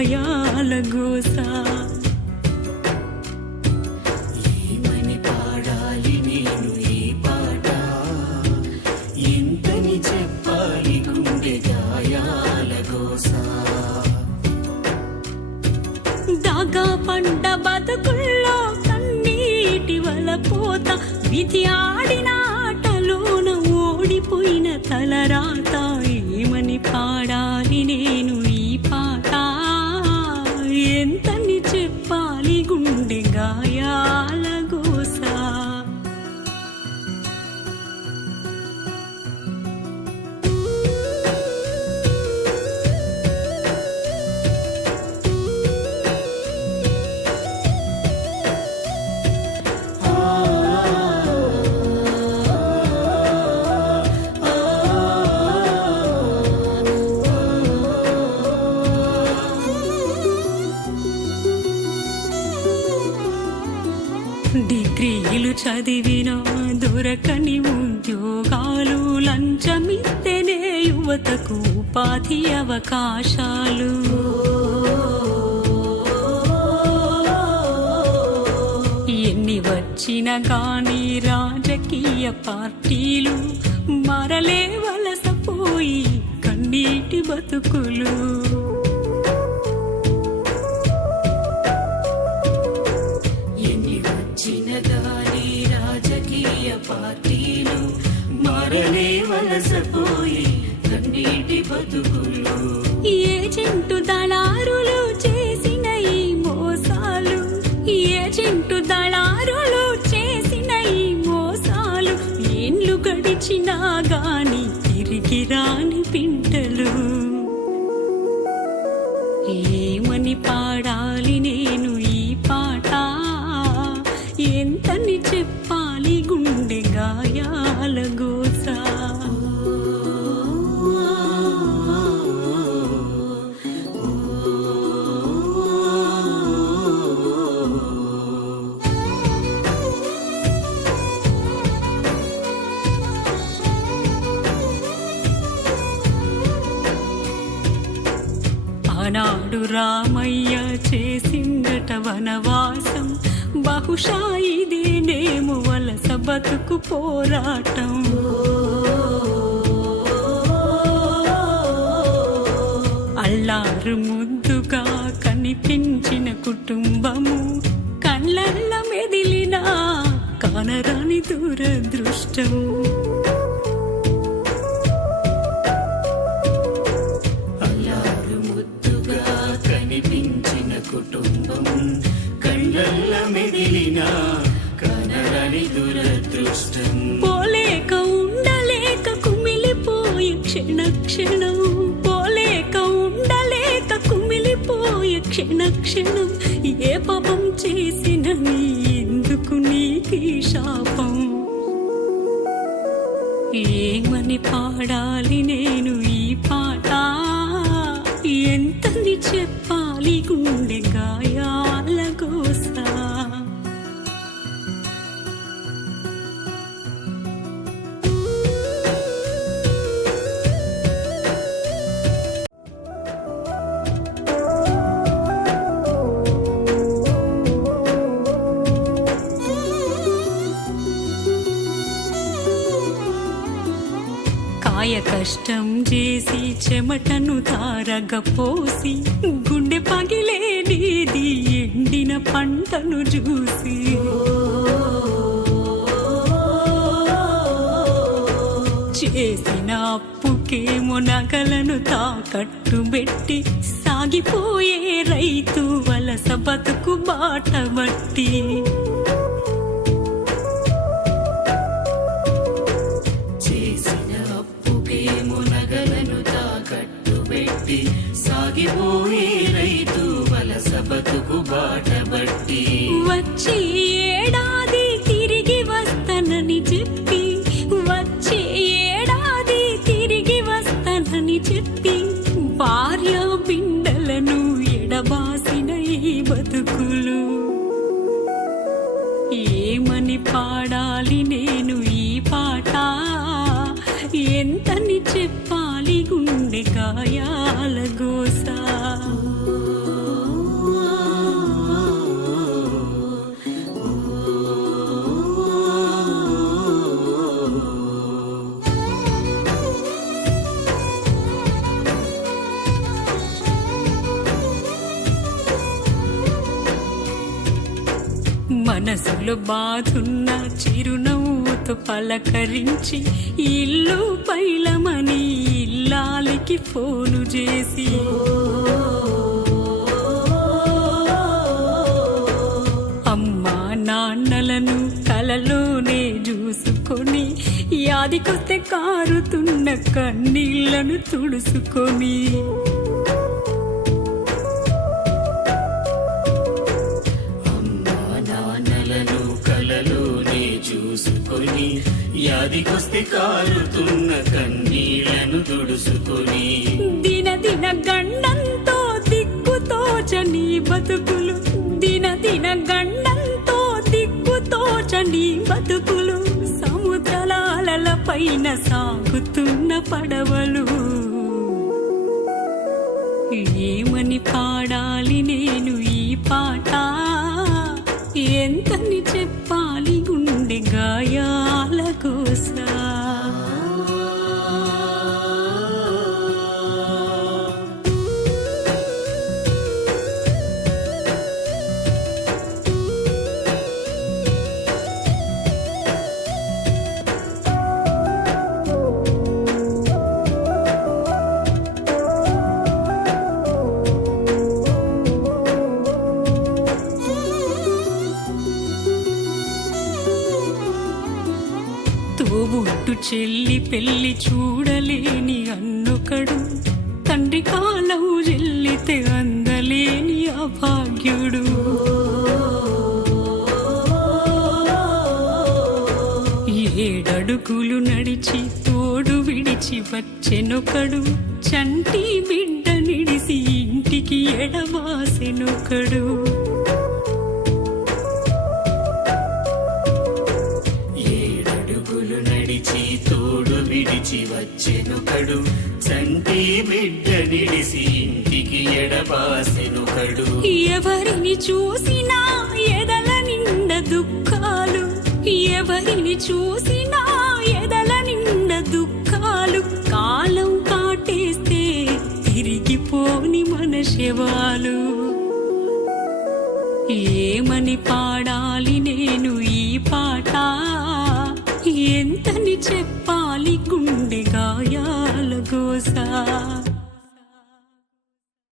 గాయాల గోస. ఏమని పాడాలి నేను ఈ పాట, ఎంతని చెప్పాలి గుండె గాయాల గోస. దాగా పంట బతుకుల్లో కన్నీటి వలపోత, విధి ఆడిన ఆటలోన ఓడిపోయిన తలరాత. ఏమని పాడాలి నేను ఈ పాట, ఎంతని చెప్పాలి గుండె గాయాల గోస. డిగ్రీలు చదివిన దొరకని ఉద్యోగాలు, లంచమిస్తేనే యువతకు ఉపాధి అవకాశాలు. ఎన్ని వచ్చినా గాని రాజకీయ పార్టీలు, మరలే వలసపోయి కన్నీటి బతుకులు. చిన్నదాని రాజకీయ పార్టీలు, మరలే వలసపోయి కన్నీటి బతుకులు. ఏజెంటు దళారులు చేసిన ఈ మోసాలు, ఏజెంటు దళారులు చేసిన ఈ మోసాలు, ఏండ్లు గడిచినా గాని తిరిగి రాని పింటలు. ఏమని పాడాలి నేను ఈ పాట, ఎంతని చెప్పాలి గుండె గాయాల గోస. ఆనాడు రామయ్య చేసిందట వనవాసం, బహుశా ఇదేనేమో వలస బతుకు పోరాటం. అల్లారు ముద్దుగా కనిపించిన కుటుంబము, కళ్ళల్ల మెదిలిన కానరాని దురదృష్టం. కనిపించిన కుటుంబం, కళ్ళల్ల మెదిలిన కనరని దురదృష్టం. పోలేక ఉండలేక కుమిలిపోయే క్షణ క్షణం, పోలేక ఉండలేక కుమిలిపోయే క్షణ క్షణం. ఏ పాపం చేసిన నీ ఎందుకు నీకీ శాపం. ఏమని పాడాలి నేను ఈ పాట, ఎంతని చెప్పాలి గుండె గాయాల గోస. కాయ కష్టం చేసి చెమటను తారగపోసి, గుండె పగిలే నీది ఎండిన పంటను చూసి. చేసిన అప్పుకేమో నగలను తాకట్టు పెట్టి, సాగిపోయే రైతు వలస బతుకు బాట బట్టి. సాగిపోయే రైతు వలస బతుకు బాట బట్టి. వచ్చే ఏడాది తిరిగి వస్తానని చెప్పి, వచ్చే ఏడాది తిరిగి వస్తానని చెప్పి, భార్య బిడ్డలను ఎడబాసిన ఈ బతుకులు. ఏమని పాడాలి నేను ఈ పాట, ఎంతని చెప్పాలి గుండె గాయాల గోస. మనసులో బాధున్న చిరునవ్వుతో పలకరించి ఇల్లు పైలమని ఇల్లాలికి ఫోను చేసి అమ్మా నాన్నలను కలలోనే చూసుకొని యాదికొస్తే కారుతున్న కన్నీళ్లను తుడుసుకొని కలలోనే చూసుకొని యాదికొస్తే కారుతున్న కన్నీళ్లను తుడుసుకొని దిన దిన గండంతో దిక్కుతోచని బతుకులు దిన దిన గండంతో దిక్కుతోచని బతుకులు సముద్రాల పైన సాగుతున్న పడవలు ఏమని పాడాలి నేను ఈ పాట ఎంతని చెప్పాలి గుండె గాయాల కోసా తోబుట్టు చెల్లి పెళ్లి చూడలేని అన్నొకడు తండ్రి కాలం చెల్లితే అందలేని అభాగ్యుడు ఏడడుగులు నడిచి తోడు విడిచి వచ్చెనొకడు చంటి బిడ్డ నిడిసి ఇంటికి ఎడబాసెనొకడు తోడు విడిచి వచ్చెనొకడు చంటి బిడ్డ నిడిసి ఇంటికి ఎడబాసెనొకడు ఎవరిని చూసినా ఎదల నిండ దుఃఖాలు ఎవరిని చూసినా ఎదల నిండ దుఃఖాలు కాలం కాటేస్తే తిరిగిపోని మన శవాలు ఏమని పాడాలి నేను ఈ పాట ఎంతని చెప్పాలి